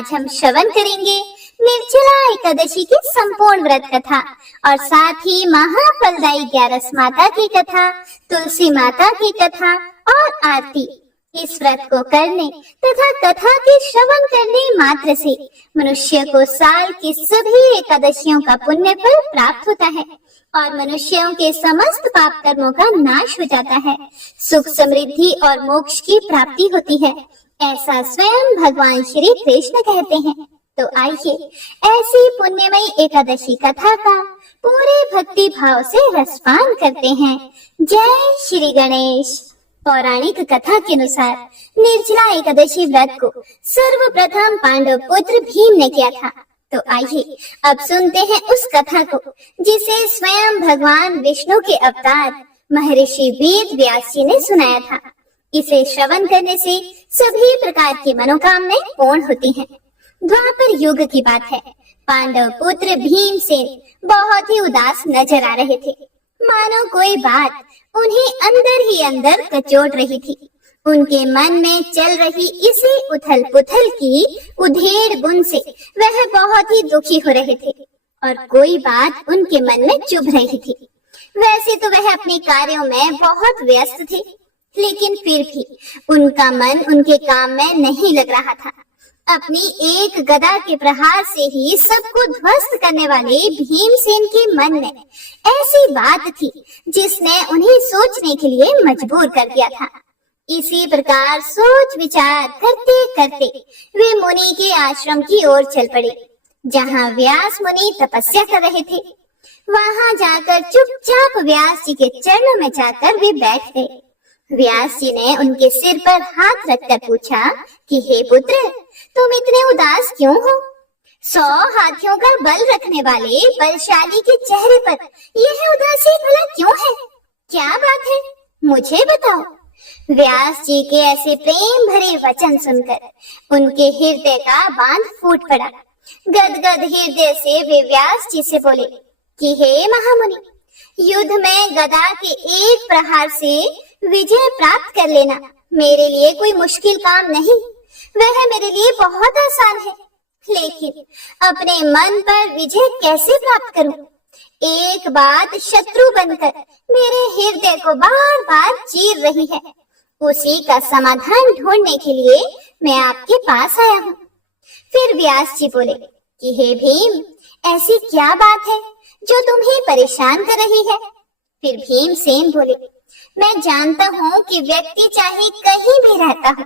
आज हम श्रवण करेंगे निर्जला एकादशी की संपूर्ण व्रत कथा और साथ ही महाफलदायी 11 माता की कथा, तुलसी माता की कथा और आरती। इस व्रत को करने तथा कथा के श्रवण करने मात्र से मनुष्य को साल की सभी एकादशियों का पुण्य फल प्राप्त होता है और मनुष्यों के समस्त पाप कर्मों का नाश हो जाता है, सुख समृद्धि और मोक्ष की प्राप्ति होती है, ऐसा स्वयं भगवान श्री कृष्ण कहते हैं। तो आइए ऐसी पुण्यमयी एकादशी कथा का पूरे भक्ति भाव से रसपान करते हैं। जय श्री गणेश। पौराणिक कथा के अनुसार निर्जला एकादशी व्रत को सर्वप्रथम पांडव पुत्र भीम ने किया था। तो आइए अब सुनते हैं उस कथा को जिसे स्वयं भगवान विष्णु के अवतार महर्षि वेद व्यास जी ने सुनाया था। इसे श्रवण करने से सभी प्रकार की मनोकामनाएं पूर्ण होती हैं। द्वापर युग की बात है। पांडव पुत्र भीमसेन बहुत ही उदास नजर आ रहे थे, मानो कोई बात उन्हें अंदर ही अंदर कचोट रही थी। उनके मन में चल रही इसी उथल पुथल की उधेड़ बुन से वह बहुत ही दुखी हो रहे थे और कोई बात उनके मन में चुभ रही थी। वैसे तो वह अपने कार्यों में बहुत व्यस्त थे, लेकिन फिर भी उनका मन उनके काम में नहीं लग रहा था। अपनी एक गदा के प्रहार से ही सबको ध्वस्त करने वाले भीमसेन के मन में ऐसी बात थी जिसने उन्हें सोचने के लिए मजबूर कर दिया था। इसी प्रकार सोच विचार करते करते वे मुनि के आश्रम की ओर चल पड़े, जहाँ व्यास मुनि तपस्या कर रहे थे। वहां जाकर चुपचाप व्यास जी के चरणों में जाकर वे बैठ गए। व्यास जी ने उनके सिर पर हाथ रखकर पूछा कि हे पुत्र, तुम इतने उदास क्यों हो? 100 हाथियों का बल रखने वाले बलशाली के चेहरे पर यह उदासी भला क्यों है? क्या बात है, मुझे बताओ। व्यास जी के ऐसे प्रेम भरे वचन सुनकर उनके हृदय का बांध फूट पड़ा। गदगद हृदय से वे व्यास जी से बोले कि हे महामुनि, युद्ध में गदा के एक प्रहार से विजय प्राप्त कर लेना मेरे लिए कोई मुश्किल काम नहीं, वह मेरे लिए बहुत आसान है। लेकिन अपने मन पर विजय कैसे प्राप्त करूं? एक बात शत्रु बनकर मेरे हृदय को बार बार चीर रही है। उसी का समाधान ढूंढने के लिए मैं आपके पास आया हूँ। फिर व्यास जी बोले कि हे भीम, ऐसी क्या बात है जो तुम्हें परेशान कर रही है? फिर भीमसेन बोले, मैं जानता हूँ कि व्यक्ति चाहे कहीं भी रहता हो,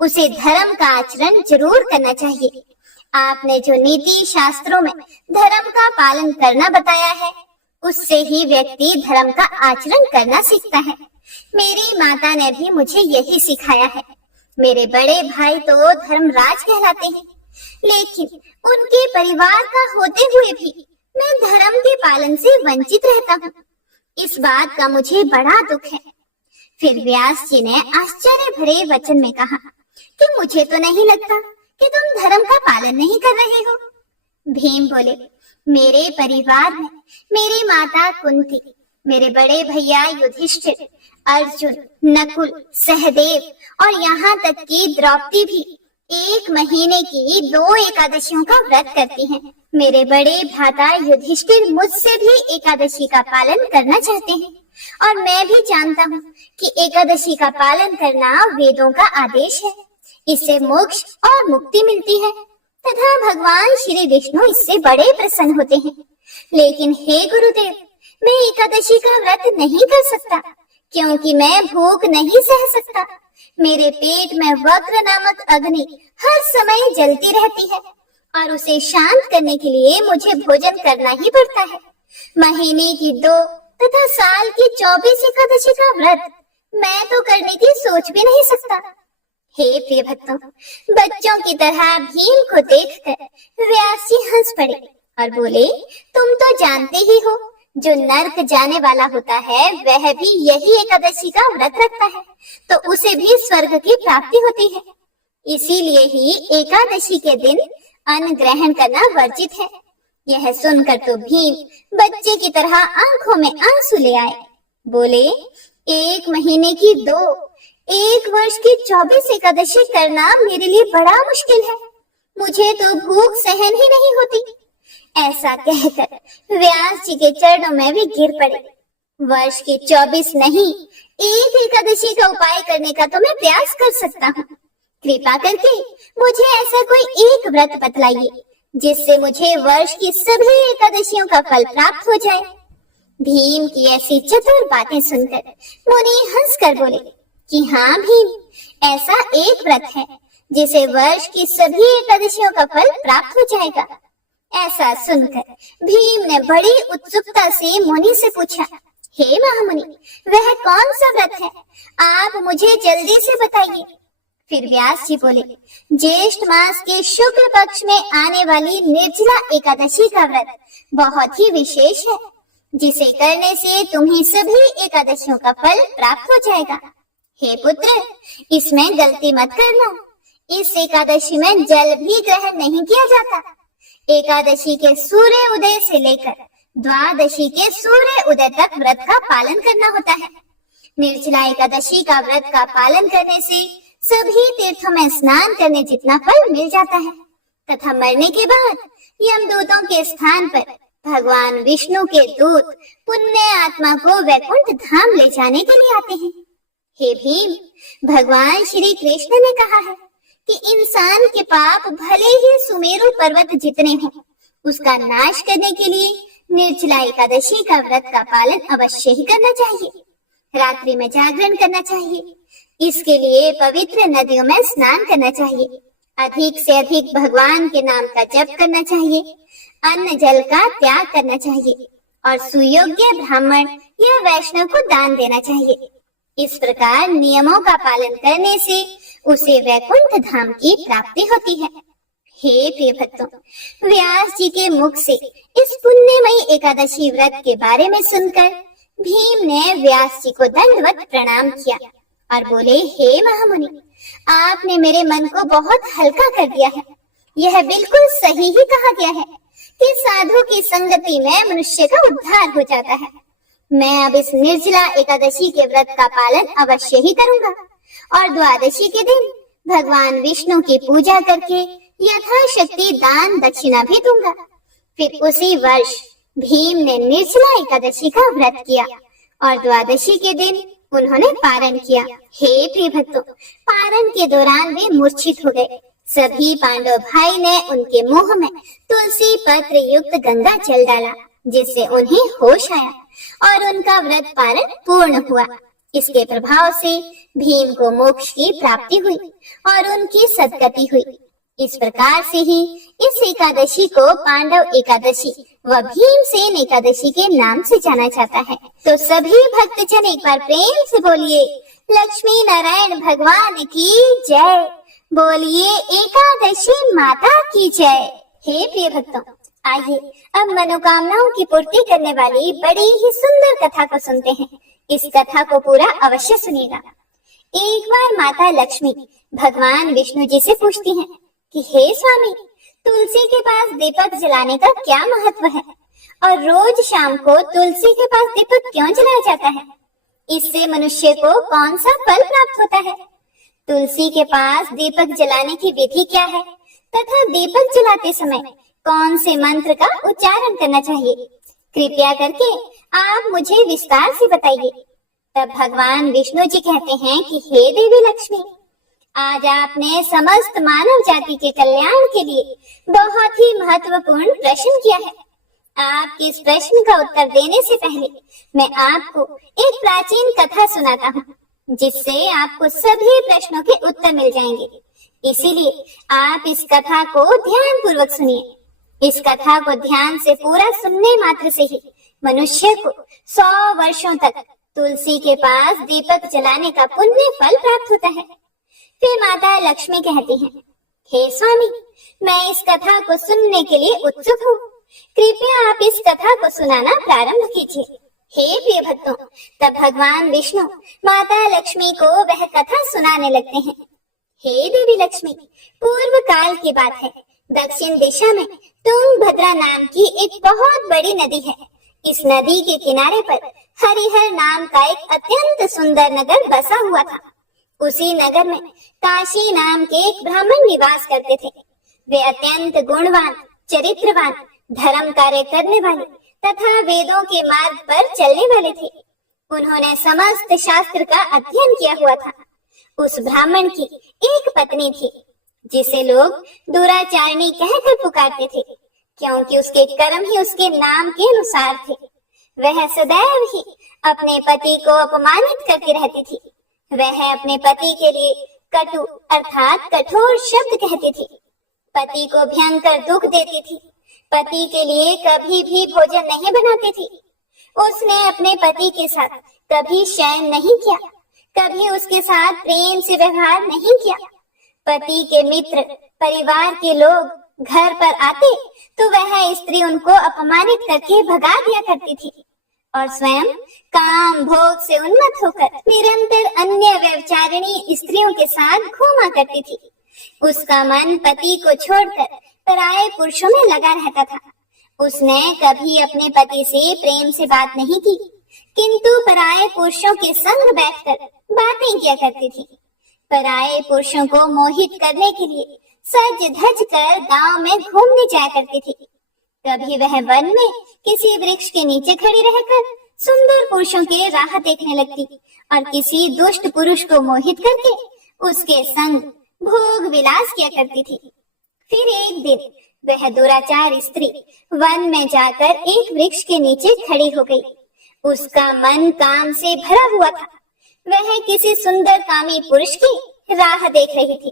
उसे धर्म का आचरण जरूर करना चाहिए। आपने जो नीति शास्त्रों में धर्म का पालन करना बताया है, उससे ही व्यक्ति धर्म का आचरण करना सीखता है। मेरी माता ने भी मुझे यही सिखाया है। मेरे बड़े भाई तो धर्मराज कहलाते हैं, लेकिन उनके परिवार का होते हुए भी मैं धर्म के पालन से वंचित रहता हूँ। इस बात का मुझे बड़ा दुख है। फिर व्यास जी ने आश्चर्य भरे वचन में कहा कि मुझे तो नहीं लगता कि तुम धर्म का पालन नहीं कर रहे हो। भीम बोले, मेरे परिवार में मेरी माता कुंती, मेरे बड़े भैया युधिष्ठिर, अर्जुन, नकुल, सहदेव और यहाँ तक कि द्रौपदी भी 1 महीने की 2 एकादशियों का व्रत करती हैं। मेरे बड़े भ्राता युधिष्ठिर मुझसे भी एकादशी का पालन करना चाहते हैं और मैं भी जानता हूँ कि एकादशी का पालन करना वेदों का आदेश है। इससे मोक्ष और मुक्ति मिलती है तथा भगवान श्री विष्णु इससे बड़े प्रसन्न होते हैं। लेकिन हे गुरुदेव, मैं एकादशी का व्रत नहीं कर सकता क्योंकि मैं भूख नहीं सह सकता। मेरे पेट में वक्र नामक अग्नि हर समय जलती रहती है और उसे शांत करने के लिए मुझे भोजन करना ही पड़ता है। महीने की 2 तथा साल की 24 एकादशी का व्रत मैं तो करने की सोच भी नहीं सकता। हे प्रिय भक्तों, बच्चों की तरह भीम को देखकर व्यास जी हंस पड़े और बोले, तुम तो जानते ही हो, जो नर्क जाने वाला होता है वह भी यही एकादशी का व्रत रखता है तो उसे भी स्वर्ग की प्राप्ति होती है। इसीलिए ही एकादशी के दिन अन्न ग्रहण करना वर्जित है। यह सुनकर तो भीम बच्चे की तरह आंखों में आंसू ले आए। बोले, 1 महीने की 2, 1 वर्ष की 24 एकादशी करना मेरे लिए बड़ा मुश्किल है। मुझे तो भूख सहन ही नहीं होती। ऐसा कहकर व्यास जी के चरणों में भी गिर पड़े। वर्ष की 24 नहीं, एक एकादशी का उपाय करने का तो मैं प्रयास कर सकता हूँ। कृपा करके मुझे ऐसा कोई एक व्रत बतलाइए जिससे मुझे वर्ष की सभी एकादशियों का फल प्राप्त हो जाए। भीम की ऐसी चतुर बातें सुनकर मुनि हंसकर बोले कि हाँ भीम, ऐसा एक व्रत है जिसे वर्ष की सभी एकादशियों का फल प्राप्त हो जाएगा। ऐसा सुनकर भीम ने बड़ी उत्सुकता से मुनि से पूछा, हे महामुनि, वह कौन सा व्रत है? आप मुझे जल्दी से बताइए। फिर व्यास जी बोले, ज्येष्ठ मास के शुक्ल पक्ष में आने वाली निर्जला एकादशी का व्रत बहुत ही विशेष है, जिसे करने से तुम्हें सभी एकादशियों का फल प्राप्त हो जाएगा। हे पुत्र, इसमें गलती मत करना। इस एकादशी में जल भी ग्रहण नहीं किया जाता। एकादशी के सूर्य उदय से लेकर द्वादशी के सूर्य उदय तक व्रत का पालन करना होता है। निर्जला एकादशी का व्रत का पालन करने से सभी तीर्थों में स्नान करने जितना फल मिल जाता है तथा मरने के बाद यमदूतों के स्थान पर भगवान विष्णु के दूत पुण्य आत्मा को वैकुंठ धाम ले जाने के लिए आते हैं। हे भीम, भगवान श्री कृष्ण ने कहा है कि इंसान के पाप भले ही सुमेरु पर्वत जितने हों, उसका नाश करने के लिए निर्जला एकादशी का व्रत का पालन अवश्य ही करना चाहिए। रात्रि में जागरण करना चाहिए। इसके लिए पवित्र नदियों में स्नान करना चाहिए। अधिक से अधिक भगवान के नाम का जप करना चाहिए। अन्न जल का त्याग करना चाहिए और सुयोग्य ब्राह्मण या वैष्णव को दान देना चाहिए। इस प्रकार नियमों का पालन करने से उसे वैकुंठ धाम की प्राप्ति होती है। हे प्रिय भक्तों, व्यास जी के मुख से इस पुण्यमयी एकादशी व्रत के बारे में सुनकर भीम ने व्यास जी को दंडवत प्रणाम किया और बोले, हे महामुनि, आपने मेरे मन को बहुत हल्का कर दिया है। यह बिल्कुल सही ही कहा गया है कि साधु की संगति में मनुष्य का उद्धार हो जाता है। मैं अब इस निर्जला एकादशी के व्रत का पालन अवश्य ही करूंगा और द्वादशी के दिन भगवान विष्णु की पूजा करके यथाशक्ति दान दक्षिणा भी दूंगा। फिर उसी वर्ष भीम ने निर्जला एकादशी का व्रत किया और द्वादशी के दिन उन्होंने पारण किया। हे प्रिय भक्तों, पारण के दौरान वे मूर्छित हो गए। सभी पांडव भाई ने उनके मुंह में तुलसी पत्र युक्त गंगा जल डाला, जिससे उन्हें होश आया और उनका व्रत पारण पूर्ण हुआ। इसके प्रभाव से भीम को मोक्ष की प्राप्ति हुई और उनकी सद्गति हुई। इस प्रकार से ही इस एकादशी को पांडव एकादशी व भीमसेन एकादशी के नाम से जाना जाता है। तो सभी भक्तजन एक बार प्रेम से बोलिए, लक्ष्मी नारायण भगवान की जय। बोलिए एकादशी माता की जय। हे प्रिय भक्तों, आइए अब मनोकामनाओं की पूर्ति करने वाली बड़ी ही सुंदर कथा को सुनते हैं। इस कथा को पूरा अवश्य सुनिएगा। एक बार माता लक्ष्मी भगवान विष्णु जी से पूछती हैं कि हे स्वामी, तुलसी के पास दीपक जलाने का क्या महत्व है और रोज शाम को तुलसी के पास दीपक क्यों जलाया जाता है? इससे मनुष्य को कौन सा फल प्राप्त होता है? तुलसी के पास दीपक जलाने की विधि क्या है तथा दीपक जलाते समय कौन से मंत्र का उच्चारण करना चाहिए? कृपया करके आप मुझे विस्तार से बताइए। तब भगवान विष्णु जी कहते हैं कि हे देवी लक्ष्मी, आज आपने समस्त मानव जाति के कल्याण के लिए बहुत ही महत्वपूर्ण प्रश्न किया है। आपके इस प्रश्न का उत्तर देने से पहले मैं आपको एक प्राचीन कथा सुनाता हूँ, जिससे आपको सभी प्रश्नों के उत्तर मिल जाएंगे। इसीलिए आप इस कथा को ध्यान पूर्वक सुनिए। इस कथा को ध्यान से पूरा सुनने मात्र से ही मनुष्य को 100 वर्षों तक तुलसी के पास दीपक जलाने का पुण्य फल प्राप्त होता है। फिर माता लक्ष्मी कहती हैं, हे स्वामी, मैं इस कथा को सुनने के लिए उत्सुक हूँ। कृपया आप इस कथा को सुनाना प्रारंभ कीजिए। हे प्रिय भक्तों, तब भगवान विष्णु माता लक्ष्मी को वह कथा सुनाने लगते हैं। हे देवी लक्ष्मी, पूर्व काल की बात है। दक्षिण दिशा में तुंगभद्रा नाम की एक बहुत बड़ी नदी है। इस नदी के किनारे पर हरिहर नाम का एक अत्यंत सुंदर नगर बसा हुआ था। उसी नगर में काशी नाम के एक ब्राह्मण निवास करते थे। वे अत्यंत गुणवान, चरित्रवान, धर्म कार्य करने वाले तथा वेदों के मार्ग पर चलने वाले थे। उन्होंने समस्त शास्त्र का अध्ययन किया हुआ था। उस ब्राह्मण की एक पत्नी थी जिसे लोग दुराचारिणी कहकर पुकारते थे, क्योंकि उसके कर्म ही उसके नाम के अनुसार थे। वह सदैव ही अपने पति को अपमानित करती रहती थी। वह अपने पति के लिए कटु अर्थात कठोर शब्द कहती थी, पति को भयंकर दुख देती थी, पति के लिए कभी भी भोजन नहीं बनाती थी। उसने अपने पति के साथ कभी शयन नहीं किया, कभी उसके साथ प्रेम से व्यवहार नहीं किया। पति के मित्र, परिवार के लोग घर पर आते तो वह स्त्री उनको अपमानित करके भगा दिया करती थी और स्वयं काम भोग से उन्मत्त होकर निरंतर अन्य व्यभिचारिणी स्त्रियों के साथ घूमा करती थी। उसका मन पति को छोड़कर पराये पुरुषों में लगा रहता था। उसने कभी अपने पति से प्रेम से बात नहीं की, किंतु पराये पुरुषों के संग बैठकर बातें किया करती थी। पराये पुरुषों को मोहित करने के लिए सज धज कर गांव में घूमने जाया करती थी। कभी वह वन में किसी वृक्ष के नीचे खड़ी रहकर सुंदर पुरुषों के राह देखने लगती और किसी दुष्ट पुरुष को मोहित करके उसके संग भोग विलास किया करती थी। फिर एक दिन वह दुराचार स्त्री वन में जाकर एक वृक्ष के नीचे खड़ी हो गई। उसका मन काम से भरा हुआ था। वह किसी सुंदर कामी पुरुष की राह देख रही थी,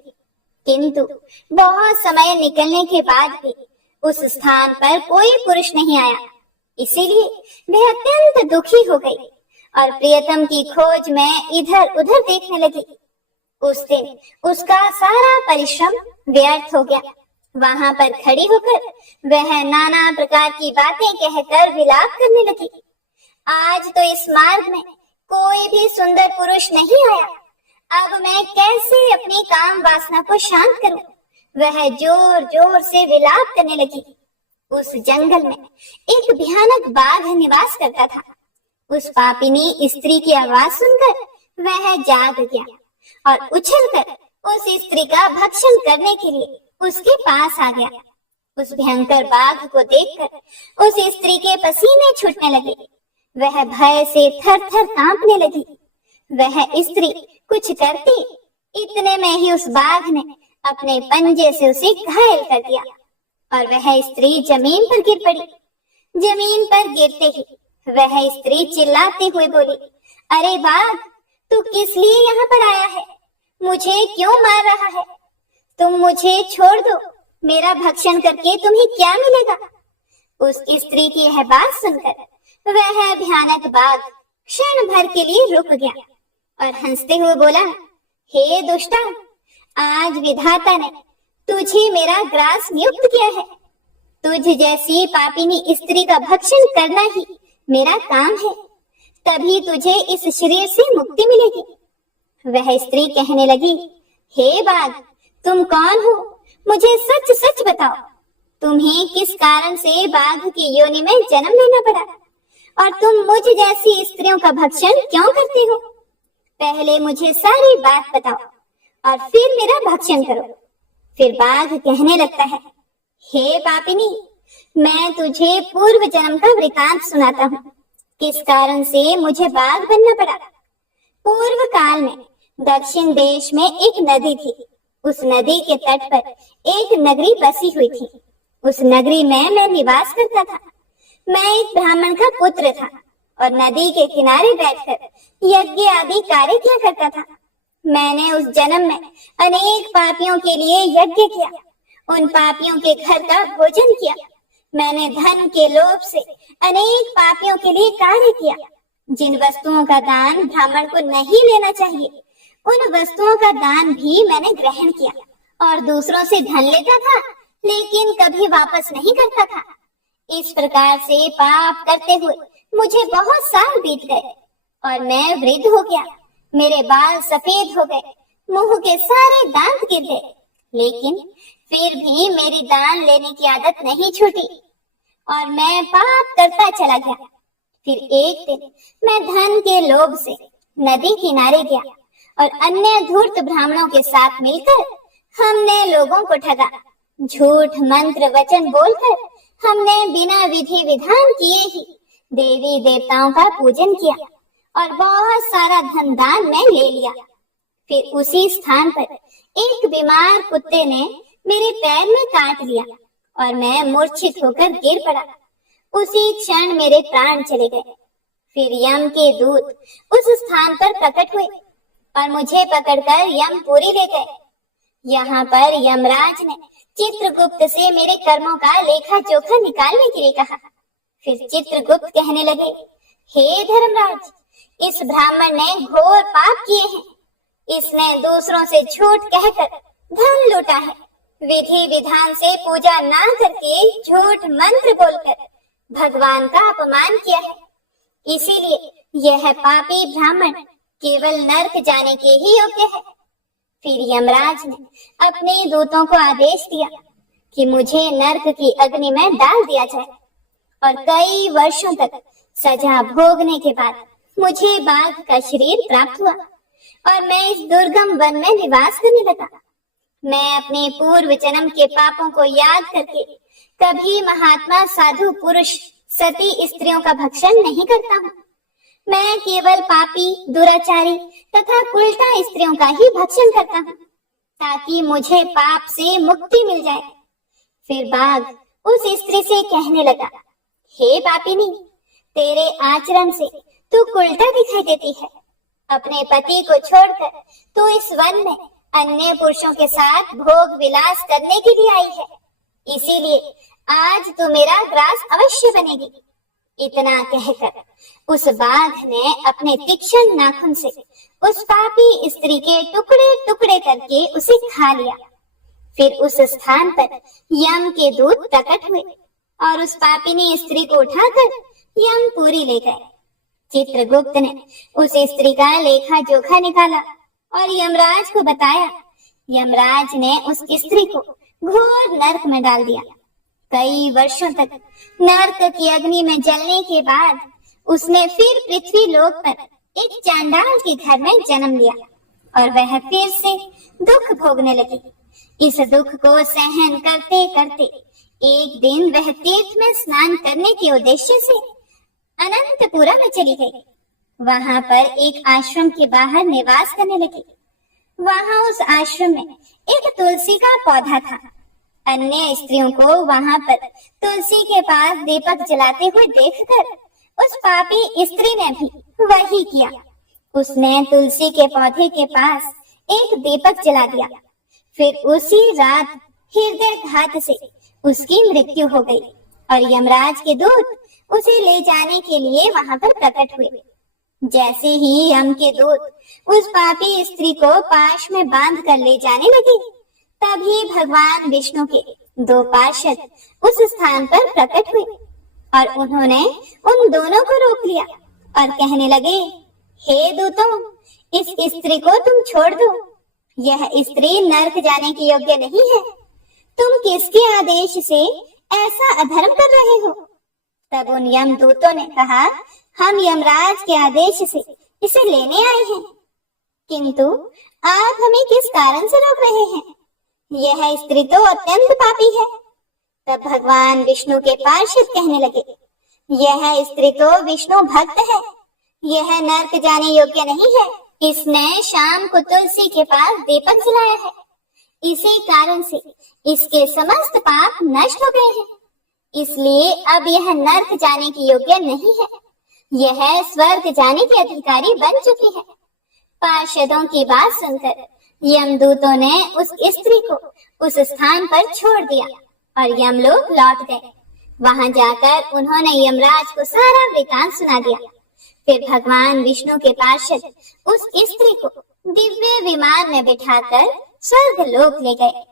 किंतु बहुत समय निकलने के बाद भी उस स्थान पर कोई पुरुष नहीं आया। इसीलिए वह अत्यंत दुखी हो गई और प्रियतम की खोज में इधर उधर देखने लगी। उस दिन उसका सारा परिश्रम व्यर्थ हो गया। वहां पर खड़ी होकर वह नाना प्रकार की बातें कहकर विलाप करने लगी। आज तो इस मार्ग में कोई भी सुंदर पुरुष नहीं आया। अब मैं कैसे अपनी काम वासना को शांत करूं? वह जोर जोर से विलाप करने लगी। उस जंगल में एक भयानक बाघ निवास करता था। उस पापिनी स्त्री की आवाज सुनकर वह जाग गया और उछलकर उस स्त्री का भक्षण करने के लिए उसके पास आ गया। उस भयंकर बाघ को देखकर उस स्त्री के पसीने छूटने लगे। वह भय से थर थर कांपने लगी। वह स्त्री कुछ करती, इतने में ही उस बाघ ने अपने पंजे से उसे घायल कर दिया और वह स्त्री जमीन पर गिर पड़ी। जमीन पर गिरते ही वह स्त्री चिल्लाते हुए बोली, अरे बाघ, तू किस लिए यहाँ पर आया है? मुझे क्यों मार रहा है? तुम मुझे छोड़ दो। मेरा भक्षण करके तुम्हें क्या मिलेगा? उस स्त्री की यह बात सुनकर वह भयानक बाघ क्षण भर के लिए रुक गया और हंसते हुए बोला, हे दुष्टा, आज विधाता ने तुझे मेरा ग्रास नियुक्त किया है। तुझ जैसी पापिनी स्त्री का भक्षण करना ही मेरा काम है, तभी तुझे इस शरीर से मुक्ति मिलेगी। वह स्त्री कहने लगी, हे बाघ, तुम कौन हो? मुझे सच सच बताओ, तुम्हें किस कारण से बाघ की योनि में जन्म लेना पड़ा और तुम मुझ जैसी स्त्रियों का भक्षण क्यों करते हो? पहले मुझे सारी बात बताओ और फिर मेरा भक्षण करो। फिर बाघ कहने लगता है, हे पापिनी, मैं तुझे पूर्व जन्म का वृतांत सुनाता हूँ, किस कारण से मुझे बाघ बनना पड़ा। पूर्व काल में दक्षिण देश में एक नदी थी। उस नदी के तट पर एक नगरी बसी हुई थी। उस नगरी में मैं निवास करता था। मैं एक ब्राह्मण का पुत्र था और नदी के किनारे बैठकर यज्ञ आदि कार्य किया करता था। मैंने उस जन्म में अनेक पापियों के लिए यज्ञ किया, उन पापियों के घर का भोजन किया। मैंने धन के लोभ से अनेक पापियों के लिए कार्य किया। जिन वस्तुओं का दान ब्राह्मण को नहीं लेना चाहिए, उन वस्तुओं का दान भी मैंने ग्रहण किया और दूसरों से धन लेता था, लेकिन कभी वापस नहीं करता था। इस प्रकार से पाप करते हुए मुझे बहुत साल बीत गए और मैं वृद्ध हो गया। मेरे बाल सफेद हो गए, मुंह के सारे दांत गिर गए, लेकिन फिर भी मेरी दान लेने की आदत नहीं छूटी और मैं पाप करता चला गया। फिर एक दिन मैं धन के लोभ से नदी किनारे गया और अन्य धूर्त ब्राह्मणों के साथ मिलकर हमने लोगों को ठगा। झूठ मंत्र वचन बोलकर हमने बिना विधि विधान किए ही देवी देवताओं का पूजन किया और बहुत सारा धन दान में ले लिया। फिर उसी स्थान पर एक बीमार कुत्ते ने मेरे पैर में काट लिया और मैं मूर्छित होकर गिर पड़ा। उसी क्षण मेरे प्राण चले गए। फिर यम के दूत उस स्थान पर प्रकट हुए और मुझे पकड़कर यमपुरी ले गए। यहाँ पर यमराज ने चित्रगुप्त से मेरे कर्मों का लेखा जोखा निकालने के लिए कहा। फिर चित्रगुप्त कहने लगे, हे धर्मराज, इस ब्राह्मण ने घोर पाप किए हैं। इसने दूसरों से झूठ कहकर धन लूटा है। विधि विधान से पूजा ना करके झूठ मंत्र बोलकर भगवान का अपमान किया है। इसीलिए यह पापी ब्राह्मण केवल नर्क जाने के ही योग्य है। फिर यमराज ने अपने दूतों को आदेश दिया कि मुझे नर्क की अग्नि में डाल दिया जाए और कई वर्षों तक सजा भोगने के बाद मुझे बाघ का शरीर प्राप्त हुआ और मैं इस दुर्गम वन में निवास करने लगा। मैं अपने पूर्व जन्म के पापों को याद करके कभी महात्मा साधु पुरुष सती स्त्रियों का भक्षण नहीं करता हूँ। मैं केवल पापी दुराचारी तथा उल्टा स्त्रियों का ही भक्षण करता हूँ ताकि मुझे पाप से मुक्ति मिल जाए। फिर बाघ उस स्त्री से कहने लगा, हे पापिनी, तेरे आचरण से तू उल्टा दिखाई देती है। अपने पति को छोड़कर तू इस वन में अन्य पुरुषों के साथ भोग विलास करने के लिए आई है। इसीलिए आज तू मेरा ग्रास अवश्य बनेगी। इतना कहकर उस बाघ ने अपने तीक्ष्ण नाखून से उस पापी स्त्री के टुकड़े टुकड़े करके उसे खा लिया। फिर उस स्थान पर यम के दूत प्रकट हुए और उस पापिनी स्त्री को उठाकर यमपुरी ले गए। चित्रगुप्त ने उस स्त्री का लेखा जोखा निकाला और यमराज को बताया। यमराज ने उस स्त्री को घोर नरक में डाल दिया। कई वर्षों तक नरक की अग्नि में जलने के बाद उसने फिर पृथ्वी लोक पर एक चांडाल के घर में जन्म लिया और वह फिर से दुख भोगने लगी। इस दुख को सहन करते करते एक दिन वह तीर्थ में स्नान करने के उद्देश्य से अनंतपुरा में चली गई। वहां पर एक आश्रम के बाहर निवास करने लगी। वहां उस आश्रम में एक तुलसी का पौधा था। अन्य स्त्रियों को वहां पर तुलसी के पास दीपक जलाते हुए देखकर उस पापी स्त्री ने भी वही किया। उसने तुलसी के पौधे के पास एक दीपक जला दिया। फिर उसी रात हृदय घात से उसकी मृत्यु हो गई और यमराज के दूत उसे ले जाने के लिए वहां पर प्रकट हुए। जैसे ही यम के दूत उस पापी स्त्री को पाश में बांध कर ले जाने लगे, तभी भगवान विष्णु के दो पार्षद उस स्थान पर प्रकट हुए और उन्होंने उन दोनों को रोक लिया और कहने लगे, हे दूतों, इस स्त्री को तुम छोड़ दो। यह स्त्री नरक जाने की योग्य नहीं है। तुम किसके आदेश से ऐसा अधर्म कर रहे हो? तब उन यम दूतों ने कहा, हम यमराज के आदेश से इसे लेने आए हैं, किंतु आप हमें किस कारण से रोक रहे हैं? यह स्त्री तो अत्यंत पापी है। तब भगवान विष्णु के पार्षद कहने लगे, यह स्त्री तो विष्णु भक्त है, यह नरक जाने योग्य नहीं है। इसने शाम को तुलसी के पास दीपक जलाया है, इसी कारण से इसके समस्त पाप नष्ट हो गए हैं। इसलिए अब यह नरक जाने की योग्य नहीं है, यह स्वर्ग जाने की अधिकारी बन चुकी है। पार्षदों की बात सुनकर यमदूतों ने उस स्त्री को उस स्थान पर छोड़ दिया और यमलोक लौट गए। वहां जाकर उन्होंने यमराज को सारा वृतांत सुना दिया। फिर भगवान विष्णु के पार्षद उस स्त्री को दिव्य विमान में बिठाकर स्वर्ग लोक ले गए।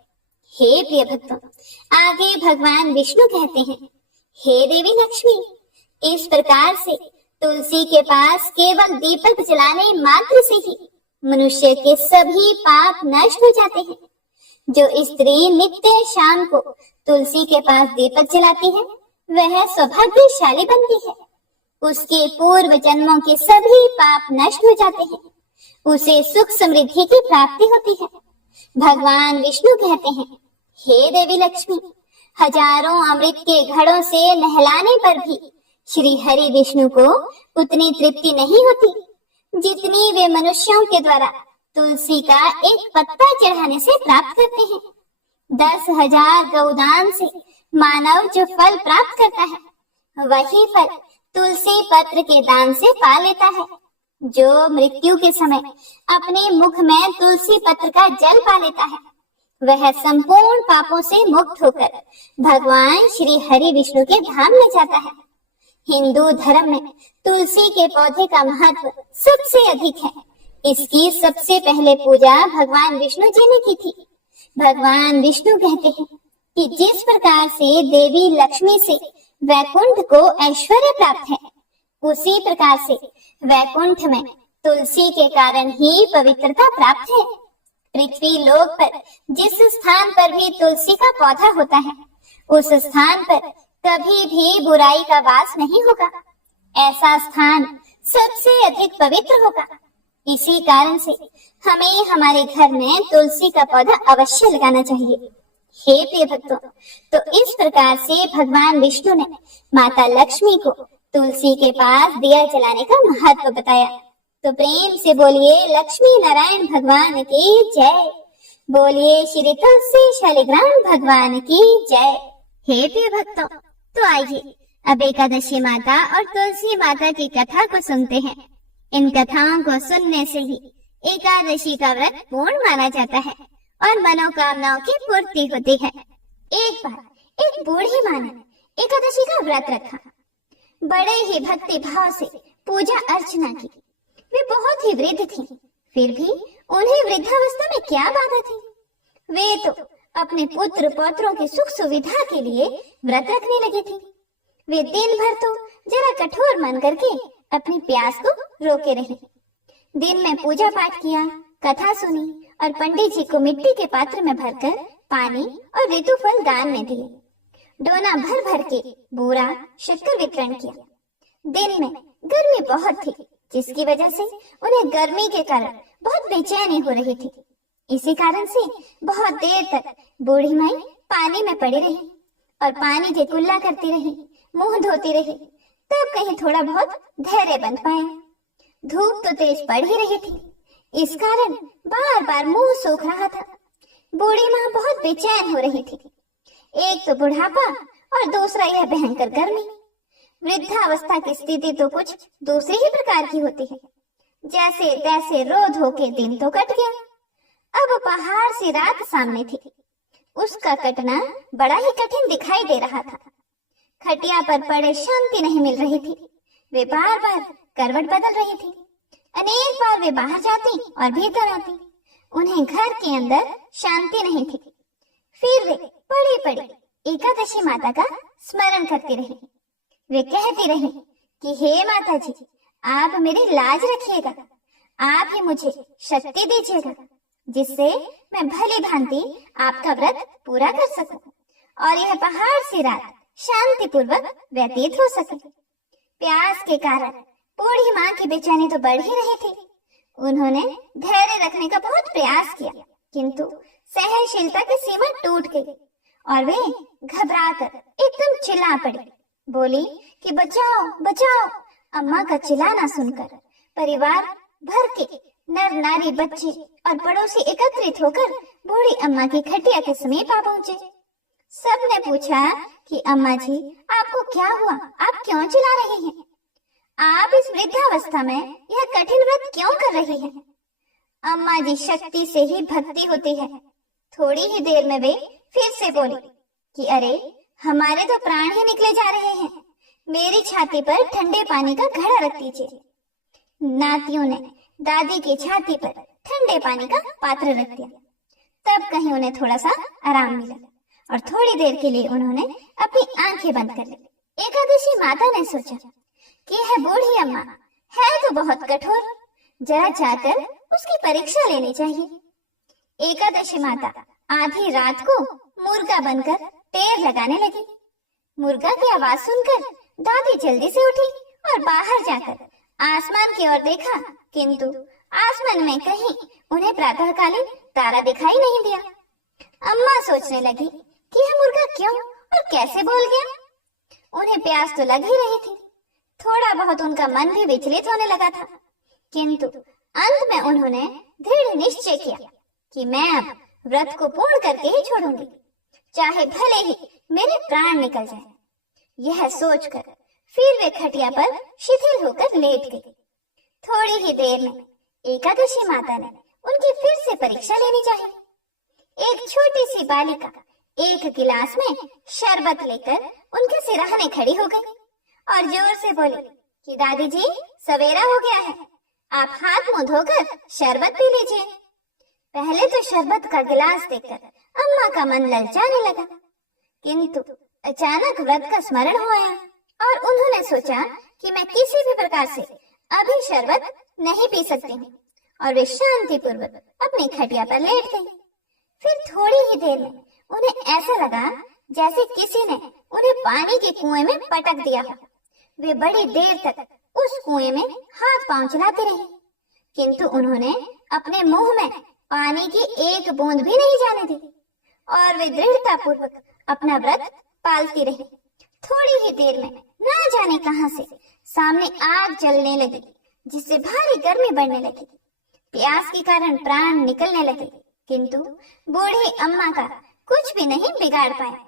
हे प्रिय भक्तों, आगे भगवान विष्णु कहते हैं, हे देवी लक्ष्मी, इस प्रकार से तुलसी के पास केवल दीपक जलाने मात्र से ही मनुष्य के सभी पाप नष्ट हो जाते हैं। जो स्त्री नित्य शाम को तुलसी के पास दीपक जलाती है, वह सौभाग्यशाली बनती है। उसके पूर्व जन्मों के सभी पाप नष्ट हो जाते हैं। उसे सुख समृद्धि की प्राप्ति होती है। भगवान विष्णु कहते हैं, हे देवी लक्ष्मी, हजारों अमृत के घड़ों से नहलाने पर भी श्री हरि विष्णु को उतनी तृप्ति नहीं होती जितनी वे मनुष्यों के द्वारा तुलसी का एक पत्ता चढ़ाने से प्राप्त करते हैं। 10,000 गौदान से मानव जो फल प्राप्त करता है, वही फल तुलसी पत्र के दान से पा लेता है। जो मृत्यु के समय अपने मुख में तुलसी पत्र का जल पा लेता है, वह संपूर्ण पापों से मुक्त होकर भगवान श्री हरि विष्णु के धाम में जाता है। हिंदू धर्म में तुलसी के पौधे का महत्व सबसे अधिक है। इसकी सबसे पहले पूजा भगवान विष्णु जी ने की थी। भगवान विष्णु कहते हैं कि जिस प्रकार से देवी लक्ष्मी से वैकुंठ को ऐश्वर्य प्राप्त है, उसी प्रकार से वैकुंठ में तुलसी के कारण ही पवित्रता प्राप्त है। पृथ्वी लोक पर जिस स्थान पर भी तुलसी का पौधा होता है, उस स्थान पर कभी भी बुराई का वास नहीं होगा। ऐसा स्थान सबसे अधिक पवित्र होगा। इसी कारण से हमें हमारे घर में तुलसी का पौधा अवश्य लगाना चाहिए। हे प्रिय भक्तों, तो इस प्रकार से भगवान विष्णु ने माता लक्ष्मी को तुलसी के पास दिया जलाने का महत्व बताया। तो प्रेम से बोलिए लक्ष्मी नारायण भगवान की जय। बोलिए श्री तुलसी शालिग्राम भगवान की जय। हे प्रिय भक्तों, तो आइए अब एकादशी माता और तुलसी माता की कथा को सुनते हैं। इन कथाओं को सुनने से ही एकादशी का व्रत पूर्ण माना जाता है और मनोकामनाओं की पूर्ति होती है। एक बार एक बूढ़ी माँ ने एकादशी का व्रत रखा। बड़े ही भक्ति भाव से पूजा अर्चना की। वे बहुत ही वृद्ध थी, फिर भी उन्हें वृद्धावस्था में क्या बाधा थी। वे तो अपने पुत्र पौत्रों की सुख सुविधा के लिए व्रत रखने लगी थी। वे दिन भर तो जरा कठोर मन करके अपनी प्यास को रोके रही। दिन में पूजा पाठ किया, कथा सुनी और पंडित जी को मिट्टी के पात्र में भरकर पानी और ऋतुफल दान में दिए। डोना भर भर के बूरा शक्कर वितरण किया। दिन में गर्मी बहुत थी, जिसकी वजह से उन्हें गर्मी के कारण बहुत बेचैनी हो रही थी। इसी कारण से बहुत देर तक बूढ़ी माई पानी में पड़ी रही और पानी की कुल्ला करती रही, मुंह धोती रही। तब कहीं थोड़ा बहुत धैर्य बन पाया। धूप तो तेज पड़ ही रही थी, इस कारण बार बार मुंह सूख रहा था। बूढ़ी माँ बहुत बेचैन हो रही थी। एक तो बुढ़ापा और दूसरा यह भयंकर गर्मी। वृद्धावस्था की स्थिति तो कुछ दूसरी ही प्रकार की होती है। जैसे तैसे रो धो के दिन तो कट गया। अब पहाड़ सी रात सामने थी। उसका कटना बड़ा ही कठिन दिखाई दे रहा था। खटिया पर पड़े शांति नहीं मिल रही थी। वे बार बार करवट बदल रही थी। अनेक बार वे बाहर जाती और भीतर आती। उन्हें घर के अंदर शांति नहीं थी। फिर वे पड़ी पड़ी एकादशी माता का स्मरण करती रही। वे कहती रही कि हे माता जी, आप मेरी लाज रखिएगा। आप ही मुझे शक्ति दीजिएगा, जिससे मैं भली भांति आपका व्रत पूरा कर सकूं और यह पहाड़ सी रात शांति पूर्वक व्यतीत हो सके। प्यास के कारण बूढ़ी माँ की बेचैनी तो बढ़ ही रही थी। उन्होंने धैर्य रखने का बहुत प्रयास किया, किंतु सहनशीलता की सीमा टूट गई और वे घबराकर एकदम चिल्ला पड़ी। बोली कि बचाओ बचाओ। अम्मा का चिल्लाना सुनकर परिवार भर के नर नारी बच्चे और पड़ोसी एकत्रित होकर बूढ़ी अम्मा की खटिया के समीप आ पहुंचे। सबने पूछा कि अम्मा जी, आपको क्या हुआ? आप क्यों चिल्ला रही हैं? आप इस वृद्धावस्था में यह कठिन व्रत क्यों कर रही हैं? अम्मा जी, शक्ति से ही भक्ति होती है। थोड़ी ही देर में वे फिर से बोली कि अरे, हमारे तो प्राण ही निकले जा रहे हैं। मेरी छाती पर ठंडे पानी का घड़ा रख दीजिए। नातियों ने दादी की छाती पर ठंडे पानी का पात्र रख दिया। तब कहीं उन्हें थोड़ा सा आराम मिला और थोड़ी देर के लिए उन्होंने अपनी आंखें बंद कर ली। एकादशी माता ने सोचा कि यह बूढ़ी अम्मा है तो बहुत कठोर, जरा जाकर उसकी परीक्षा लेनी चाहिए। एकादशी माता आधी रात को मुर्गा बनकर टेर लगाने लगी। मुर्गा की आवाज सुनकर दादी जल्दी से उठी और बाहर जाकर आसमान की ओर देखा, किंतु आसमान में कहीं उन्हें प्रातःकालीन तारा दिखाई नहीं दिया। अम्मा सोचने लगी कि यह मुर्गा क्यों और कैसे बोल गया। उन्हें प्यास तो लग ही रही थी, थोड़ा बहुत उनका मन भी विचलित होने लगा था, किंतु अंत में उन्होंने दृढ़ निश्चय किया कि मैं अब व्रत को पूर्ण करके ही छोड़ूंगी, चाहे भले ही मेरे प्राण निकल जाए। यह सोचकर फिर वे खटिया पर शिथिल होकर लेट गई। थोड़ी ही देर में एकादशी माता ने उनकी फिर से परीक्षा लेनी चाहिए। एक छोटी सी बालिका एक गिलास में शरबत लेकर उनके सिरहाने खड़ी हो गई और जोर से बोली कि दादी जी, सवेरा हो गया है, आप हाथ मुंह धोकर शरबत पी लीजिए। पहले तो शरबत का गिलास देखकर अम्मा का मन ललचाने लगा, किंतु अचानक व्रत का स्मरण हो आया और उन्होंने सोचा कि मैं किसी भी प्रकार से अभी शरबत नहीं पी सकती हूँ, और वे शांति पूर्वक अपनी खटिया पर लेट गई। फिर थोड़ी ही देर में उन्हें ऐसा लगा जैसे किसी ने उन्हें पानी के कुएं में पटक दिया हो। वे बड़ी देर तक उस कुएं में हाथ पांव चलाते रहे, किंतु उन्होंने अपने मुंह में पानी की एक बूंद भी नहीं जाने दी और वे दृढ़ता पूर्वक अपना व्रत पालती रही। थोड़ी ही देर में ना जाने कहां से सामने आग जलने लगी, जिससे भारी गर्मी बढ़ने लगी। प्यास के कारण प्राण निकलने लगे, किंतु बूढ़ी अम्मा का कुछ भी नहीं बिगाड़ पाया।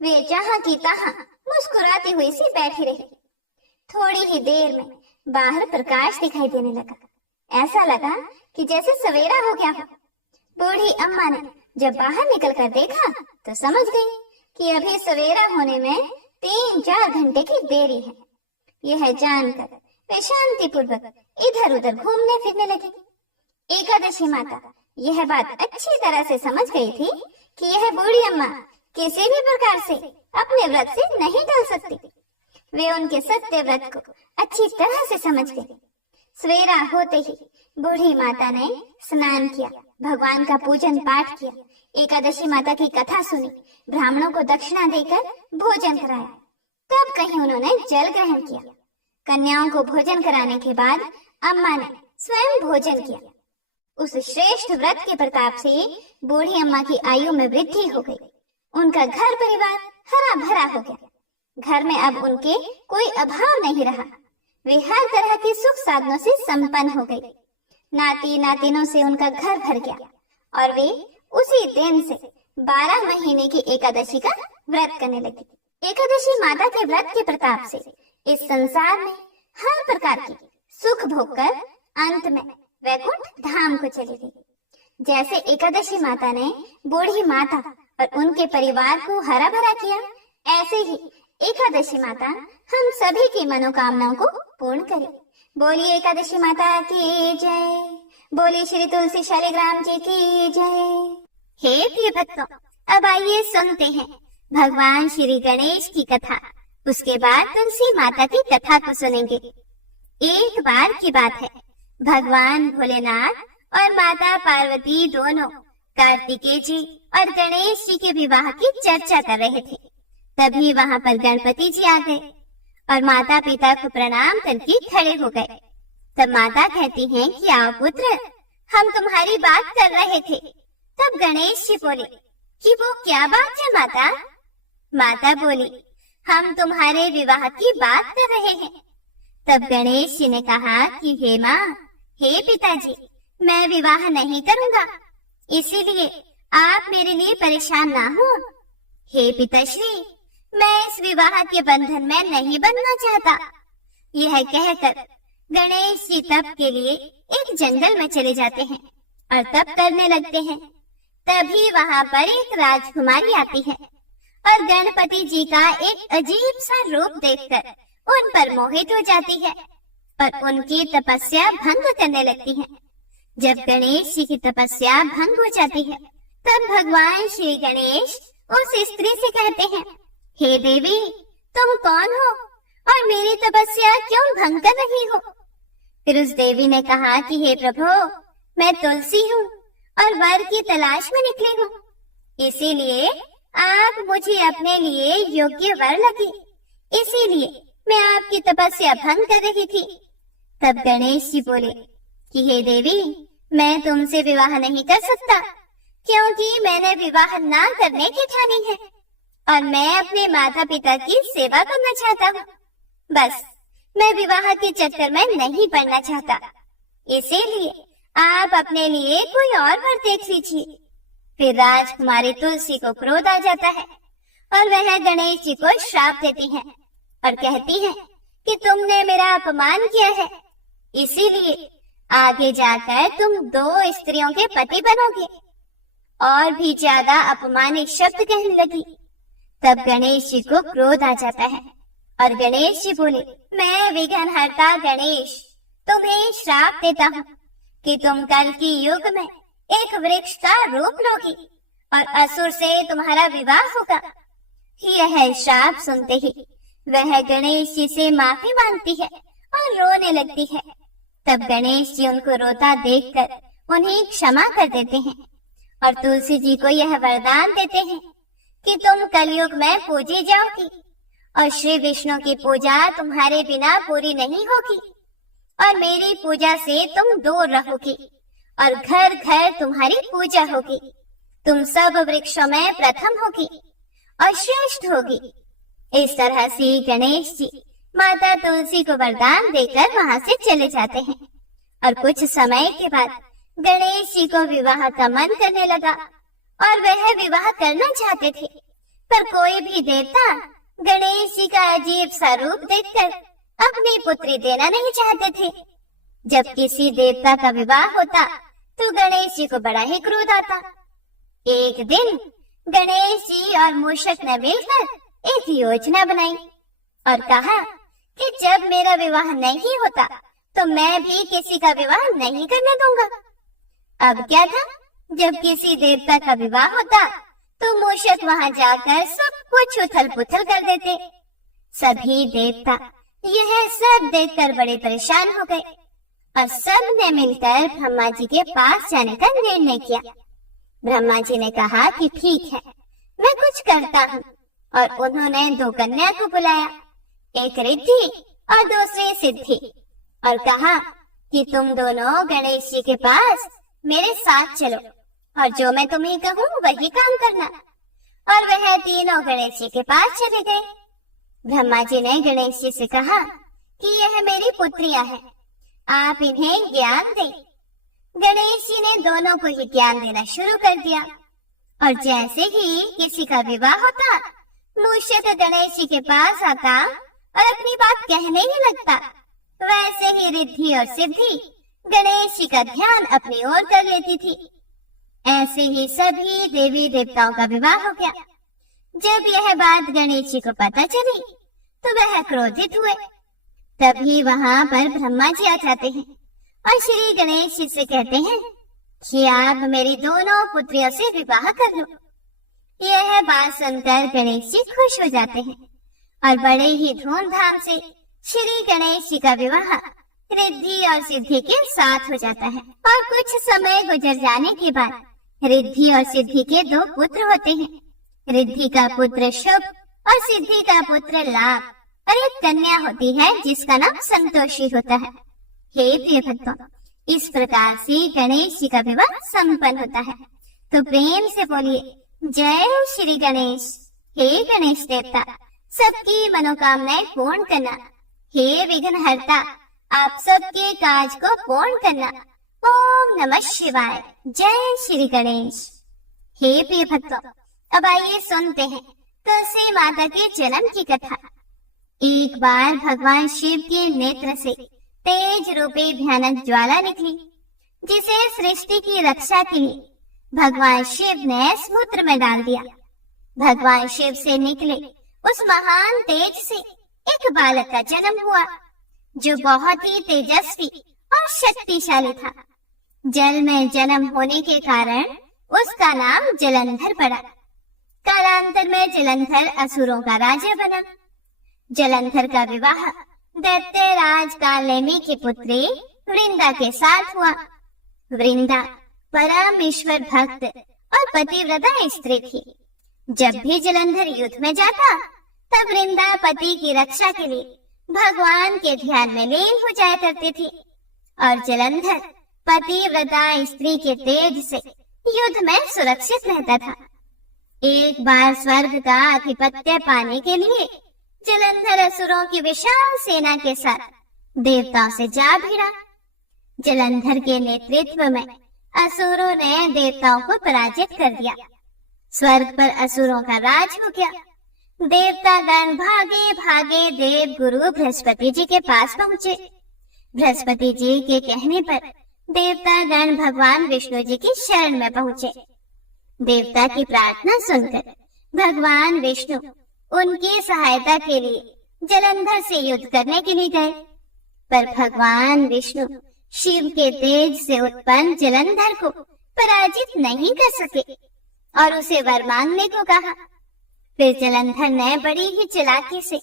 वे जहां की तहां मुस्कुराती हुई सी बैठी रही। थोड़ी ही देर में बाहर प्रकाश दिखाई देने लगा। ऐसा लगा कि जैसे सवेरा हो गया हो। बूढ़ी अम्मा ने जब बाहर निकलकर देखा तो समझ गई कि अभी सवेरा होने में 3-4 घंटे की देरी है। यह जानकर वे शांति पूर्वक इधर उधर घूमने फिरने लगी। एकादशी माता यह बात अच्छी तरह से समझ गई थी कि यह बूढ़ी अम्मा किसी भी प्रकार से अपने व्रत से नहीं टल सकती। वे उनके सत्य व्रत को अच्छी तरह से समझ गई। सवेरा होते ही बूढ़ी माता ने स्नान किया, भगवान का पूजन पाठ किया, एकादशी माता की कथा सुनी, ब्राह्मणों को दक्षिणा देकर भोजन कराया। तब कहीं उन्होंने जल ग्रहण किया। कन्याओं को भोजन कराने के बाद अम्मा ने स्वयं भोजन किया। उस श्रेष्ठ व्रत के प्रताप से बूढ़ी अम्मा की आयु में वृद्धि हो गई। उनका घर परिवार हरा भरा हो गया। घर में अब उनके कोई अभाव नहीं रहा। वे हर तरह के सुख साधनों से संपन्न हो गई। नाती नातिनों से उनका घर भर गया और वे उसी दिन से 12 महीने की एकादशी का व्रत करने लगी। एकादशी माता के व्रत के प्रताप से इस संसार में हर प्रकार की सुख भोगकर अंत में वैकुंठ धाम को चली गई। जैसे एकादशी माता ने बूढ़ी माता और उनके परिवार को हरा भरा किया, ऐसे ही एकादशी माता हम सभी की मनोकामनाओं को पूर्ण करे। बोलिए एकादशी माता की जय। बोलिए श्री तुलसी शालिग्राम जी की जय। हे प्रिय भक्तों, अब आइए सुनते हैं भगवान श्री गणेश की कथा। उसके बाद तुलसी माता की कथा को सुनेंगे। एक बार की बात है, भगवान भोलेनाथ और माता पार्वती दोनों कार्तिकेय जी और गणेश जी के विवाह की चर्चा कर रहे थे। तभी वहां पर गणपति जी आ गए और माता पिता को प्रणाम करके खड़े हो गए। तब माता कहती हैं कि आओ पुत्र, हम तुम्हारी बात कर रहे थे। तब गणेश जी बोले कि वो क्या बात है माता? माता बोली, हम तुम्हारे विवाह की बात कर रहे हैं। तब गणेश जी ने कहा कि हे माँ, हे पिताजी, मैं विवाह नहीं करूंगा, इसीलिए आप मेरे लिए परेशान ना हो। हे पिताश्री, मैं इस विवाह के बंधन में नहीं बनना चाहता। यह कहकर गणेश जी तप के लिए एक जंगल में चले जाते हैं और तप करने लगते हैं। तभी वहां पर एक राजकुमारी आती है और गणपति जी का एक अजीब सा रूप देखकर उन पर मोहित हो जाती है और उनकी तपस्या भंग करने लगती है। जब गणेश जी की तपस्या भंग हो जाती है, तब भगवान श्री गणेश उस स्त्री से कहते हैं, हे देवी, तुम कौन हो और मेरी तपस्या क्यों भंग कर रही हो? फिर उस देवी ने कहा कि हे प्रभु, मैं तुलसी हूँ और वर की तलाश में निकली हूँ, इसीलिए आप मुझे अपने लिए योग्य वर लगी, इसीलिए मैं आपकी तपस्या भंग कर रही थी। तब गणेश जी बोले कि हे देवी, मैं तुमसे विवाह नहीं कर सकता, क्योंकि मैंने विवाह ना करने की ठानी है और मैं अपने माता पिता की सेवा करना चाहता हूँ। बस मैं विवाह के चक्कर में नहीं पड़ना चाहता, इसीलिए आप अपने लिए कोई और वर देख लीजिए। फिर राजकुमारी तुलसी को क्रोध आ जाता है और वह गणेश जी को श्राप देती है और कहती है कि तुमने मेरा अपमान किया है, इसीलिए आगे जाकर तुम 2 स्त्रियों के पति बनोगे। और भी ज्यादा अपमानित शब्द कहने लगी। तब गणेश जी को क्रोध आ जाता है और गणेश जी बोले, मैं विघ्नहर्ता गणेश तुम्हें श्राप देता हूँ कि तुम कल की युग में एक वृक्ष का रूप लोगी और असुर से तुम्हारा विवाह होगा। यह श्राप सुनते ही वह गणेश जी से माफी मांगती है और रोने लगती है। तब गणेश जी उनको रोता देखकर उन्हें क्षमा कर देते हैं और तुलसी जी को यह वरदान देते हैं कि तुम कलयुग में पूजी जाओगी और श्री विष्णु की पूजा तुम्हारे बिना पूरी नहीं होगी और मेरी पूजा से तुम दूर रहोगी और घर घर तुम्हारी पूजा होगी। तुम सब वृक्षों में प्रथम होगी और श्रेष्ठ होगी। इस तरह से गणेश जी माता तुलसी को वरदान देकर वहां से चले जाते हैं और कुछ समय के बाद गणेश जी को विवाह का मन करने लगा और वह विवाह करना चाहते थे, पर कोई भी देवता गणेश जी का अजीब सा रूप देखकर अपनी पुत्री देना नहीं चाहते थे। जब किसी देवता का विवाह होता तो गणेश जी को बड़ा ही क्रोध आता। एक दिन गणेश जी और मूषक ने मिलकर एक योजना बनाई और कहा कि जब मेरा विवाह नहीं होता तो मैं भी किसी का विवाह नहीं करने दूंगा। अब क्या था, जब किसी देवता का विवाह होता तो मूषक वहां जाकर सब कुछ उथल पुथल कर देते। सभी देवता यह सब देखकर बड़े परेशान हो गए और सब ने मिलकर ब्रह्मा जी के पास जाने का निर्णय किया। ब्रह्मा जी ने कहा कि ठीक है, मैं कुछ करता हूँ, और उन्होंने 2 कन्या को बुलाया, एक रिद्धि और दूसरी सिद्धि, और कहा कि तुम दोनों गणेश जी के पास मेरे साथ चलो और जो मैं तुम्हें कहूँ वही काम करना। और वह तीनों गणेश जी के पास चले गए। ब्रह्मा जी ने गणेश जी से कहा कि यह मेरी पुत्रियां हैं, आप इन्हें ज्ञान दें। गणेश जी ने दोनों को ही ज्ञान देना शुरू कर दिया और जैसे ही किसी का विवाह होता मूषक गणेश जी के पास आता और अपनी बात कहने ही लगता, वैसे ही रिद्धि और सिद्धि गणेश जी का ध्यान अपनी ओर कर लेती थी। ऐसे ही सभी देवी देवताओं का विवाह हो गया। जब यह बात गणेश जी को पता चली तो वह क्रोधित हुए। तभी वहां पर ब्रह्मा जी आ जाते हैं और श्री गणेश जी से कहते हैं कि आप मेरी दोनों पुत्रियों से विवाह कर लो। यह बात सुनकर गणेश जी खुश हो जाते हैं और बड़े ही धूमधाम से श्री गणेश जी का विवाह रिद्धि और सिद्धि के साथ हो जाता है। और कुछ समय गुजर जाने के बाद रिद्धि और सिद्धि के 2 पुत्र होते हैं। रिद्धि का पुत्र शुभ और सिद्धि का पुत्र लाभ, और एक कन्या होती है जिसका नाम संतोषी होता है। हे प्रिय भक्तों, इस प्रकार से गणेश जी का विवाह संपन्न होता है। तो प्रेम से बोलिए जय श्री गणेश। हे गणेश देवता, सबकी मनोकामनाएं पूर्ण करना। हे विघ्नहर्ता, आप सबके काज को पूर्ण करना। ओम नमः शिवाय। जय श्री गणेश। हे प्रिय भक्तों, अब आइए सुनते हैं तुलसी माता के जन्म की कथा। एक बार भगवान शिव के नेत्र से तेज रूपी भयानक ज्वाला निकली, जिसे सृष्टि की रक्षा के लिए भगवान शिव ने समुद्र में डाल दिया। भगवान शिव से निकले उस महान तेज से एक बालक का जन्म हुआ, जो बहुत ही तेजस्वी और शक्तिशाली था। जल में जन्म होने के कारण उसका नाम जलंधर पड़ा। कालांतर में जलंधर असुरों का राजा बना। जलंधर का विवाह दैत्यराज कालेमी की पुत्री वृंदा के साथ हुआ। वृंदा परम ईश्वर भक्त और पतिव्रता स्त्री थी। जब भी जलंधर युद्ध में जाता तब वृंदा पति की रक्षा के लिए भगवान के ध्यान में लीन हो जाया करती थी, और जलंधर पतिव्रता स्त्री के तेज से युद्ध में सुरक्षित रहता था। एक बार स्वर्ग का आधिपत्य पाने के लिए जलंधर असुरों की विशाल सेना के साथ देवताओं से जा भिड़ा। जलंधर के नेतृत्व में असुरों ने देवताओं को पराजित कर दिया। स्वर्ग पर असुरों का राज हो गया। देवतागण भागे भागे देव गुरु बृहस्पति जी के पास पहुंचे। बृहस्पति जी के कहने पर देवतागण भगवान विष्णु जी की शरण में पहुंचे। देवता की प्रार्थना सुनकर भगवान विष्णु उनकी सहायता के लिए जलंधर से युद्ध करने के लिए गए, पर भगवान विष्णु शिव के तेज से उत्पन्न जलंधर को पराजित नहीं कर सके और उसे वर मांगने को कहा। फिर जलंधर ने बड़ी ही चालाकी से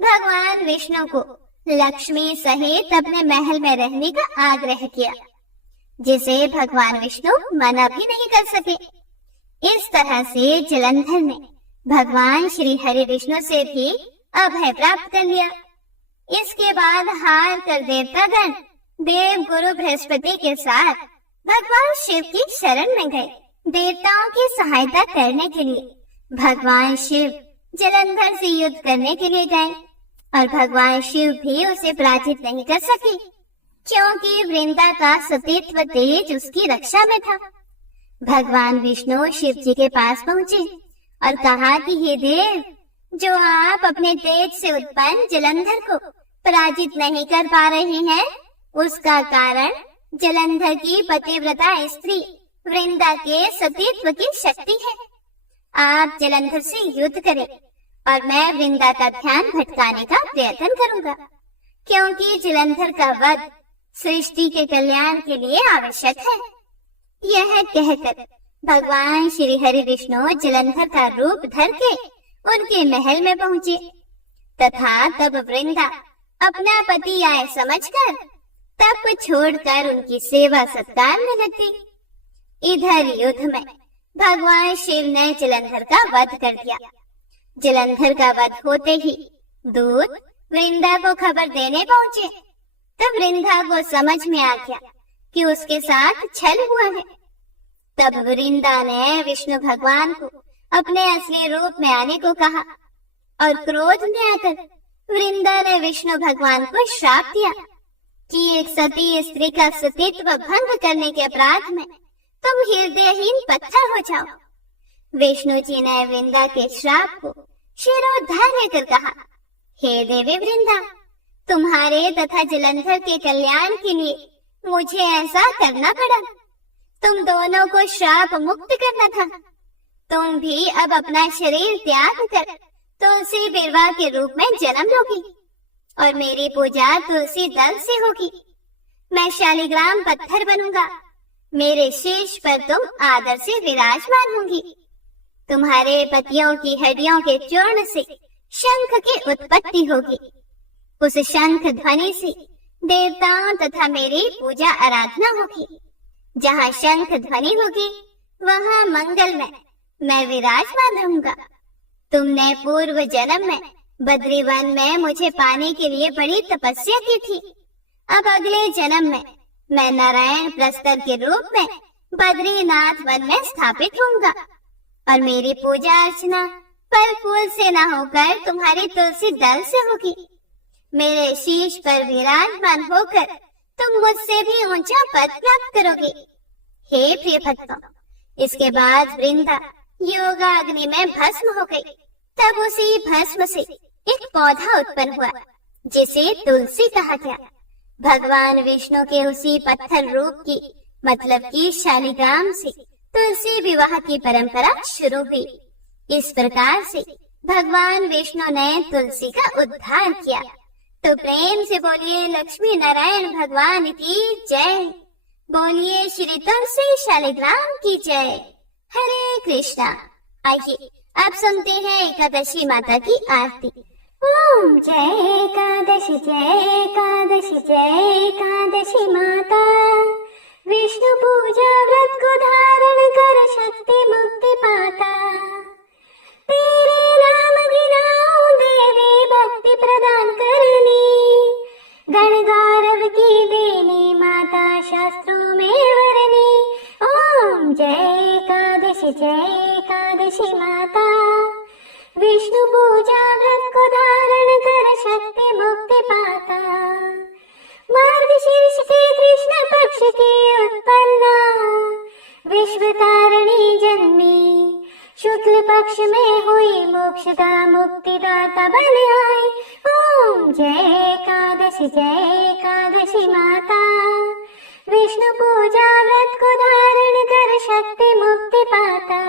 भगवान विष्णु को लक्ष्मी सहित अपने महल में रहने का आग्रह किया, जिसे भगवान विष्णु मना भी नहीं कर सके। इस तरह से जलंधर ने भगवान श्री हरि विष्णु से भी अभय प्राप्त कर लिया। इसके बाद हार कर देवतागण देव गुरु बृहस्पति के साथ भगवान शिव की शरण में गए। देवताओं की सहायता करने के लिए भगवान शिव जलंधर से युद्ध करने के लिए गए और भगवान शिव भी उसे पराजित नहीं कर सके, क्योंकि वृंदा का सतीत्व तेज उसकी रक्षा में था। भगवान विष्णु शिव जी के पास पहुंचे और कहा कि हे देव, जो आप अपने तेज से उत्पन्न जलंधर को पराजित नहीं कर पा रहे हैं, उसका कारण जलंधर की पतिव्रता स्त्री वृंदा के सतीत्व की शक्ति है। आप जलंधर से युद्ध करें और मैं वृंदा का ध्यान भटकाने का प्रयत्न करूंगा, क्योंकि जलंधर का वध सृष्टि के कल्याण के लिए आवश्यक है। यह कहकर भगवान श्री हरि विष्णु जलंधर का रूप धर के उनके महल में पहुंचे तथा तब वृंदा अपना पति आए समझकर तप छोड़कर उनकी सेवा सत्कार में लग गई। इधर युद्ध में भगवान शिव ने जलंधर का वध कर दिया। जलंधर का वध होते ही दूत वृंदा को खबर देने पहुंचे। तब वृंदा को समझ में आ गया कि उसके साथ छल हुआ है। तब वृंदा ने विष्णु भगवान को अपने असली रूप में आने को कहा और क्रोध में आकर वृंदा ने विष्णु भगवान को श्राप दिया कि एक सती स्त्री का सतीत्व भंग करने के अपराध में तुम हृदयहीन पत्थर हो जाओ। विष्णु जी ने वृंदा के श्राप को शिरोधार्य कर कहा, हे देवी वृंदा, तुम्हारे तथा जलंधर के कल्याण के लिए मुझे ऐसा करना पड़ा। तुम दोनों को श्राप मुक्त करना था। तुम भी अब अपना शरीर त्याग कर तुलसी बिरवा के रूप में जन्म लोगी और मेरी पूजा तुलसी दल से होगी। मैं शालिग्राम पत्थर बनूंगा। मेरे शीश पर तुम आदर से विराजमान होंगी। तुम्हारे पतियों की हड्डियों के चूर्ण से शंख की उत्पत्ति होगी। उस शंख ध्वनि से देवताओं तथा मेरी पूजा आराधना होगी। जहाँ शंख ध्वनि होगी वहाँ मंगल में मैं विराजमान रहूंगा। तुमने पूर्व जन्म में बद्री वन में मुझे पाने के लिए बड़ी तपस्या की थी। अब अगले जन्म में मैं नारायण प्रस्तर के रूप में बद्रीनाथ वन में स्थापित होऊंगा और मेरी पूजा अर्चना फल फूल से न होकर तुम्हारी तुलसी दल से होगी। मेरे शीश पर विराजमान होकर तुम मुझसे भी ऊंचा पद प्राप्त करोगे। हे प्रिय भक्तों, इसके बाद वृंदा योगाग्नि में भस्म हो गई। तब उसी भस्म से एक पौधा उत्पन्न हुआ जिसे तुलसी कहा गया। भगवान विष्णु के उसी पत्थर रूप की मतलब की शालिग्राम से तुलसी विवाह की परंपरा शुरू हुई। इस प्रकार से भगवान विष्णु ने तुलसी का उद्धार किया। तो प्रेम से बोलिए लक्ष्मी नारायण भगवान की जय। बोलिए श्री तुलसी शालिग्राम की जय। हरे कृष्णा। आइए अब सुनते हैं एकादशी माता की आरती। ओम जय एकादशी जय एकादशी माता। विष्णु पूजा व्रत को धारण कर शक्ति मुक्ति पाता। तेरे नाम गिनाऊं देवी भक्ति प्रदान करनी। गण गौरव की देनी माता शास्त्रों में वरनी। ओम जय मोक्षदा मुक्तिदाता बन आए। ओम जय एकादशी माता। विष्णु पूजा व्रत को धारण कर शक्ति मुक्ति पाता।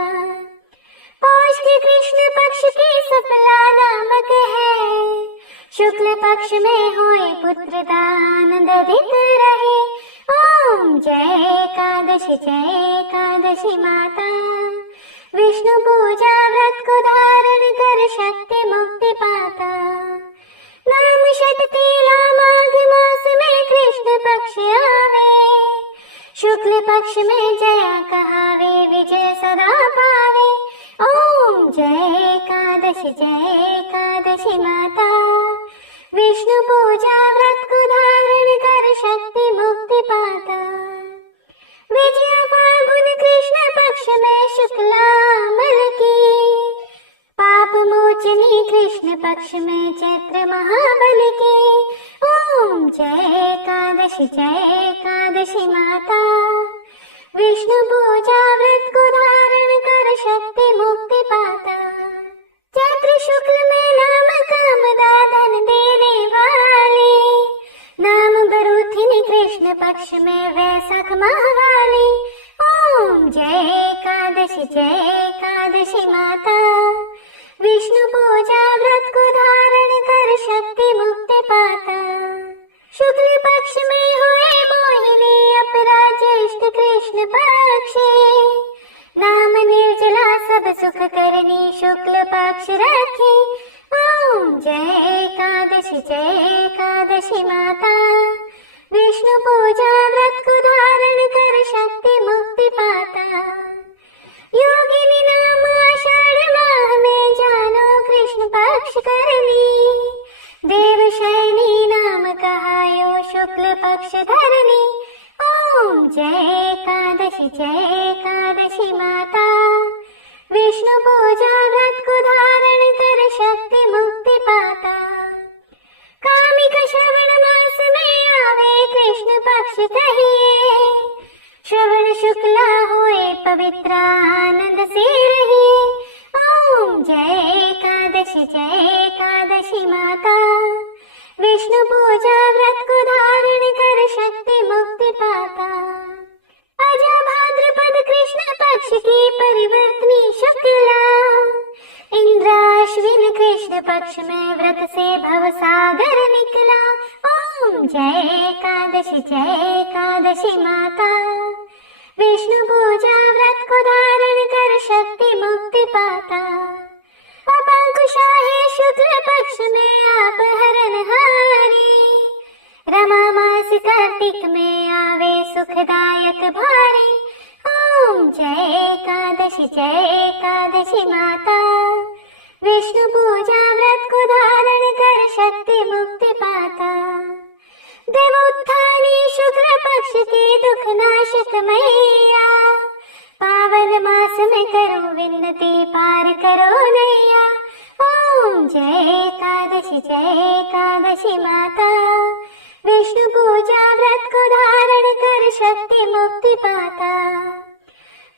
पौष के कृष्ण पक्ष की सफला नामक है। शुक्ल पक्ष में होए पुत्र दानंद अधिक रहे। ओम जय एकादशी माता। विष्णु पूजा व्रत को धारण कर शक्ति मुक्ति पाता। नाम शततीला माघ मास में कृष्ण पक्ष आवे। शुक्ल पक्ष में जया कहावे विजय सदा पावे। ओम जय एकादशी माता। विष्णु पूजा व्रत को धारण कर शक्ति मुक्ति पाता। विजय फाल्गुन कृष्ण पक्ष में शुक्लामल की। पाप मोचनी कृष्ण पक्ष में चैत्र महाबल की। ओम जय एकादशी माता। विष्णु पूजा व्रत को धारण कर शक्ति मुक्ति पाता। चैत्र शुक्ल में नाम कामदा धन देने वाली। नाम बरूथिनी कृष्ण पक्ष में वैशाख माहवाली। ओम जय एकादशी माता। विष्णु पूजा व्रत को धारण कर शक्ति मुक्ति पाता। शुक्ल पक्ष में हुए मोहिनी अपरा ज्येष्ठ कृष्ण पक्षी। नाम निर्जला सब सुख करनी शुक्ल पक्ष रखी। ओम जय एकादशी माता। विष्णु पूजा व्रत को धारण कर शक्ति मुक्ति पाता। योगिनी नाम आषाढ़ माह में जानो कृष्ण पक्ष करनी। देवशयनी नाम कहायो शुक्ल पक्ष धरनी। ओम जय एकादशी माता। विष्णु पूजा व्रत को धारण कर शक्ति मुक्ति पाता। कामिक श्रवण मास में आवे कृष्ण पक्ष कहिए। श्रवण शुक्ला होए पवित्र आनंद से रहिए। ओम जय एकादशी माता। विष्णु पूजा व्रत को धारण कर शक्ति मुक्ति पाता। अजा भाद्रपद कृष्ण पक्ष की परिवर्तनी शुक्ला। इंद्राश्विन कृष्ण पक्ष में व्रत से भव सागर निकला। ओम जय एकादशी माता। विष्णु पूजा व्रत को धारण कर शक्ति मुक्ति पाता। पापांकुशा है शुक्ल पक्ष में आप हरणहारी। रमा मास कार्तिक में आवे सुखदायक भारी। ओम जय एकादशी माता। विष्णु पूजा व्रत को धारण कर शक्ति मुक्ति पाता। देवोत्थानी शुक्ल पक्ष के दुख नाशक मैया। पावन मास में करो विनती पार करो नैया। ओम जय एकादशी माता। विष्णु पूजा व्रत को धारण कर शक्ति मुक्ति पाता।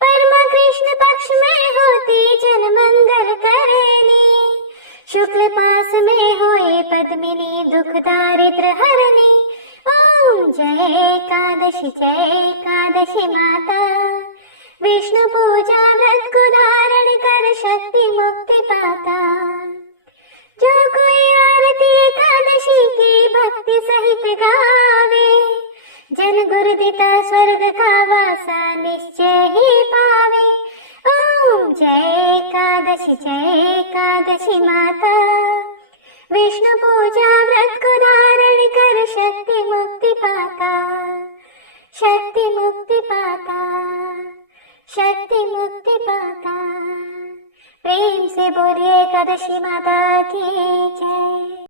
परमा कृष्ण पक्ष में होती जन मंगल करनी। शुक्ल पास में होए पद्मिनी दुख दारिद्र हरनी। ओम जय एकादशी माता। विष्णु पूजा व्रत को धारण कर शक्ति मुक्ति पाता। जो कोई आरती एकादशी की भक्ति सहित गावे। जन गुरुदिता स्वर्ग का वासा निश्चय ही पावे। ओम जय एकादशी माता। विष्णु पूजा व्रत को धारण कर शक्ति मुक्ति पाता। शक्ति मुक्ति पाता। शक्ति मुक्ति पाता। प्रेम से बोलिए एकादशी माता की जय।